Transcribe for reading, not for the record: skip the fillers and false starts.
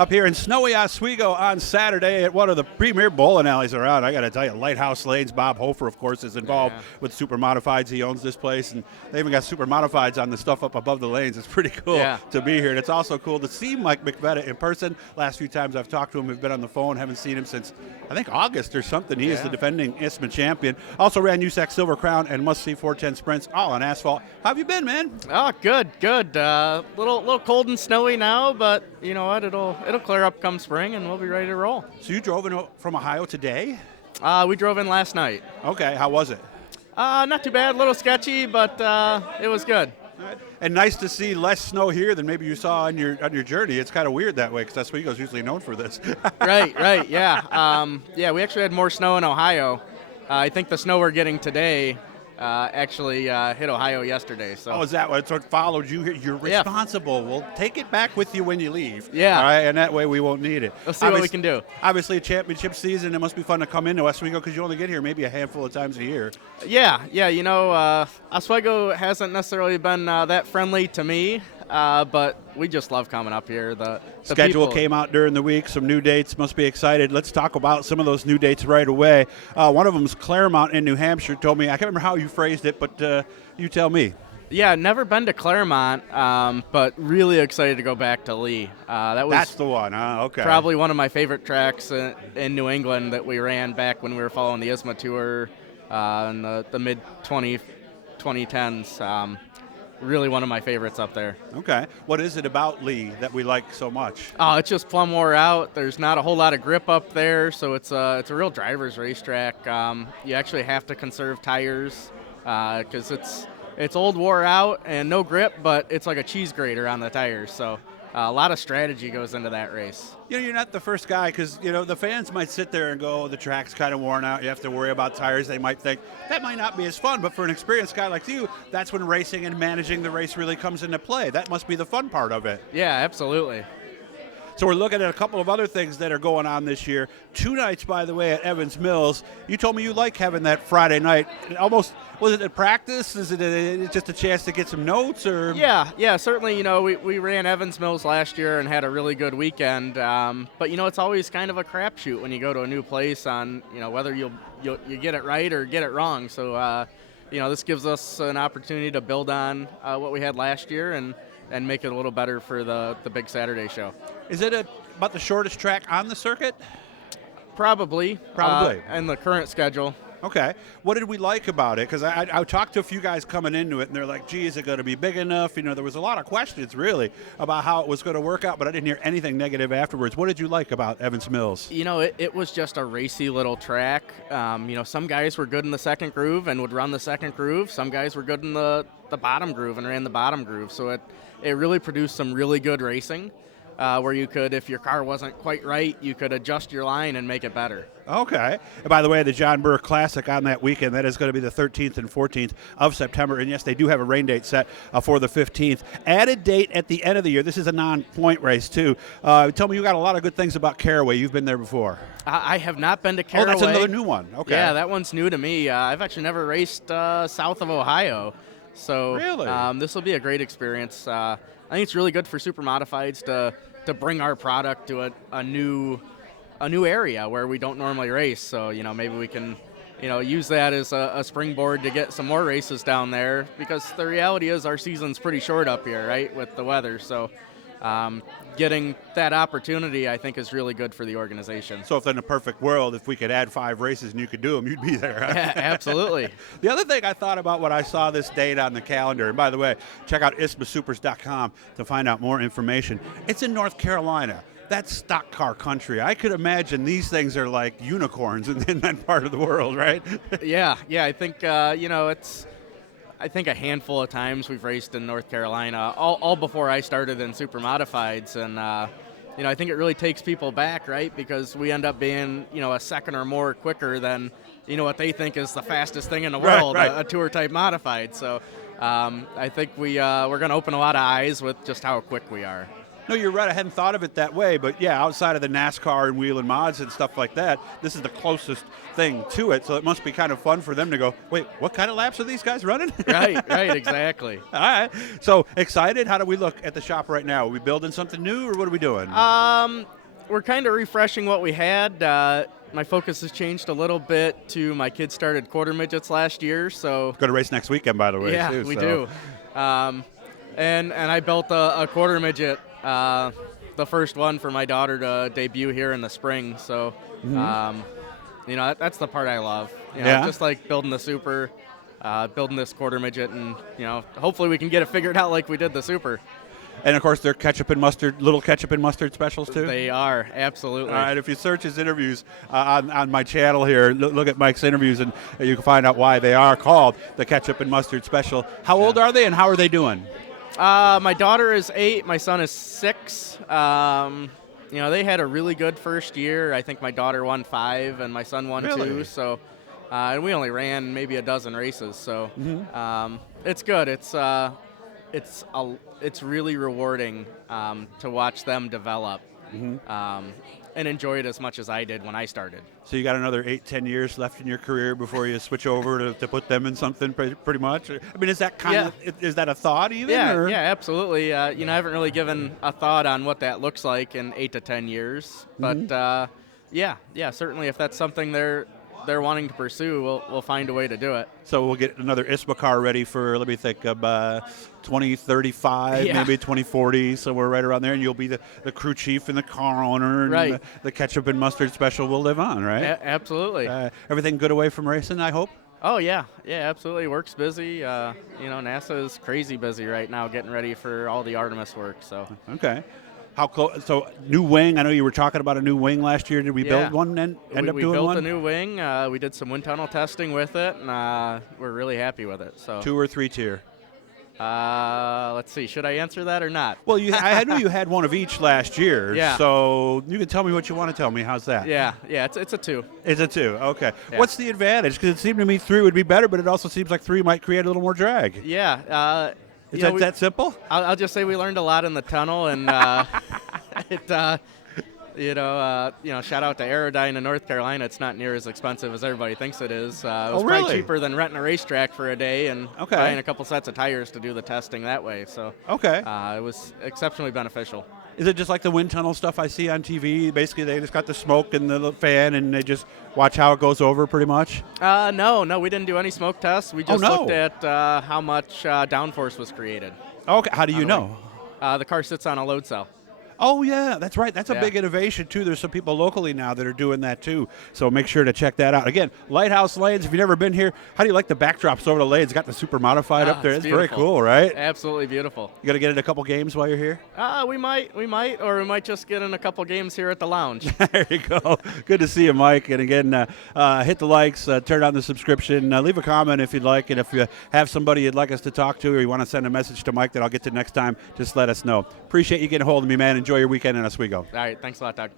Up here in snowy Oswego on Saturday at one of the premier bowling alleys around. I got to tell you, Lighthouse Lanes. Bob Hofer, of course, is involved with Super Modifieds. He owns this place, and they even got Super Modifieds on the stuff up above the lanes. It's pretty cool to be here, and it's also cool to see Mike McVetta in person. Last few times I've talked to him, we've been on the phone, haven't seen him since, I think, August or something. He is the defending ISMA champion. Also ran USAC Silver Crown and must-see 410 sprints, all on asphalt. How have you been, man? Oh, good. Little cold and snowy now, but you know what? It'll clear up come spring, and we'll be ready to roll. So you drove in from Ohio today? We drove in last night. Okay, how was it? Not too bad. A little sketchy, but it was good. Right. And nice to see less snow here than maybe you saw on your journey. It's kind of weird that way because Oswego's usually known for this. Right, yeah. We actually had more snow in Ohio. I think the snow we're getting today actually hit Ohio yesterday. So. Is that what followed you here? You're responsible. We'll take it back with you when you leave. Yeah. All right, and that way we won't need it. We'll see what we can do. Obviously, a championship season. It must be fun to come into Oswego because you only get here maybe a handful of times a year. Yeah. You know, Oswego hasn't necessarily been that friendly to me. But we just love coming up here. The schedule people came out during the week. Some new dates. Must be excited. Let's talk about some of those new dates right away. One of them is Claremont in New Hampshire. Told me, I can't remember how you phrased it, but you tell me. Yeah, never been to Claremont, but really excited to go back to Lee. That's the one, huh? Okay. Probably one of my favorite tracks in New England that we ran back when we were following the ISMA tour in the mid-2010s. Really one of my favorites up there. Okay. What is it about Lee that we like so much? Oh, it's just plumb wore out. There's not a whole lot of grip up there, so it's a real driver's racetrack. You actually have to conserve tires because it's old, wore out, and no grip, but it's like a cheese grater on the tires. So a lot of strategy goes into that race. You know, you're not the first guy because, you know, the fans might sit there and go, the track's kind of worn out. You have to worry about tires. They might think that might not be as fun. But for an experienced guy like you, that's when racing and managing the race really comes into play. That must be the fun part of it. Yeah, absolutely. So we're looking at a couple of other things that are going on this year. 2 nights, by the way, at Evans Mills. You told me you like having that Friday night. Almost, was it a practice? Is it just a chance to get some notes? Or? Yeah, certainly. You know, we ran Evans Mills last year and had a really good weekend. But, you know, it's always kind of a crapshoot when you go to a new place on, you know, whether you get it right or get it wrong. So, you know, this gives us an opportunity to build on what we had last year and make it a little better for the big Saturday show. Is it about the shortest track on the circuit? Probably. And the current schedule. Okay. What did we like about it? Because I talked to a few guys coming into it, and they're like, gee, is it going to be big enough? You know, there was a lot of questions, really, about how it was going to work out, but I didn't hear anything negative afterwards. What did you like about Evans Mills? You know, it was just a racy little track. You know, some guys were good in the second groove and would run the second groove. Some guys were good in the bottom groove and ran the bottom groove. So it really produced some really good racing. Where you could, if your car wasn't quite right, you could adjust your line and make it better. Okay. And by the way, the John Burr Classic on that weekend, that is going to be the 13th and 14th of September. And yes, they do have a rain date set for the 15th. Added date at the end of the year. This is a non-point race, too. Tell me, you got a lot of good things about Caraway. You've been there before. I have not been to Caraway. Oh, that's another new one. Okay. Yeah, that one's new to me. I've actually never raced south of Ohio. So really? This will be a great experience. I think it's really good for Super Modifieds to bring our product to a new area where we don't normally race. So, you know, maybe we can, you know, use that as a springboard to get some more races down there, because the reality is our season's pretty short up here, right, with the weather. So getting that opportunity, I think, is really good for the organization. So if in a perfect world, if we could add 5 races and you could do them, you'd be there. Huh? Yeah, absolutely. The other thing I thought about when I saw this date on the calendar, and by the way, check out ismasupers.com to find out more information. It's in North Carolina. That's stock car country. I could imagine these things are like unicorns in that part of the world, right? Yeah. I think, you know, I think a handful of times we've raced in North Carolina, all before I started in Super Modifieds, and you know, I think it really takes people back, right? Because we end up being, you know, a second or more quicker than, you know, what they think is the fastest thing in the world, right. A tour type modified. So I think we're going to open a lot of eyes with just how quick we are. No, you're right. I hadn't thought of it that way, but yeah, outside of the NASCAR and wheel and mods and stuff like that, this is the closest thing to it. So it must be kind of fun for them to go, wait, what kind of laps are these guys running? Right, exactly. All right. So excited. How do we look at the shop right now? Are we building something new, or what are we doing? We're kind of refreshing what we had. My focus has changed a little bit to my kids started quarter midgets last year, so Go to race next weekend, by the way. yeah, too, we so. do. And I built a quarter midget, the first one for my daughter to debut here in the spring. So, that's the part I love. Yeah. Just like building the super, building this quarter midget, and hopefully we can get it figured out like we did the super. And of course, they're little ketchup and mustard specials too. They are, absolutely. All right, if you search his interviews on my channel here, look at Mike's interviews, and you can find out why they are called the ketchup and mustard special. How old are they, and how are they doing? My daughter is 8, my son is 6. They had a really good first year. I think my daughter won 5, and my son won 2. So, and we only ran maybe a dozen races. So, it's good. It's really rewarding to watch them develop and enjoy it as much as I did when I started. So you got another 8-10 years left in your career before you switch over to put them in something pretty much? I mean, is that is that a thought even? Yeah, or? yeah, absolutely. I haven't really given a thought on what that looks like in 8 to 10 years. But, certainly if that's something they're wanting to pursue, we'll find a way to do it. So we'll get another ISMA car ready for, let me think, 2035, maybe 2040. So we're right around there, and you'll be the crew chief and the car owner, and right. the ketchup and mustard special will live on, right? Absolutely. Everything good away from racing, I hope? Oh, yeah. Yeah, absolutely. Work's busy. NASA is crazy busy right now getting ready for all the Artemis work. So. Okay. How close? So new wing. I know you were talking about a new wing last year. Did we build one and end up doing one? We built a new wing. We did some wind tunnel testing with it, and we're really happy with it. So 2 or 3 tier. Let's see. Should I answer that or not? Well, I knew you had one of each last year. Yeah. So you can tell me what you want to tell me. How's that? Yeah. It's a 2. It's a 2. Okay. Yeah. What's the advantage? Because it seemed to me 3 would be better, but it also seems like 3 might create a little more drag. Yeah. Is that simple? I'll just say we learned a lot in the tunnel, and shout out to Aerodyne in North Carolina. It's not near as expensive as everybody thinks it is. It was probably cheaper than renting a racetrack for a day and buying a couple sets of tires to do the testing that way. So it was exceptionally beneficial. Is it just like the wind tunnel stuff I see on TV? Basically, they just got the smoke and the fan, and they just watch how it goes over pretty much? No, we didn't do any smoke tests. We just looked at how much downforce was created. Okay, how do you know? The car sits on a load cell. Oh, yeah, that's right. That's a big innovation, too. There's some people locally now that are doing that, too. So make sure to check that out. Again, Lighthouse Lanes, if you've never been here, how do you like the backdrops over the lanes? It's got the super modified up there. It's very cool, right? Absolutely beautiful. You got to get in a couple games while you're here? We might, or we might just get in a couple games here at the lounge. There you go. Good to see you, Mike. And again, hit the likes, turn on the subscription, leave a comment if you'd like. And if you have somebody you'd like us to talk to, or you want to send a message to Mike that I'll get to next time, just let us know. Appreciate you getting a hold of me, man. Enjoy your weekend in Oswego. All right. Thanks a lot, Doug.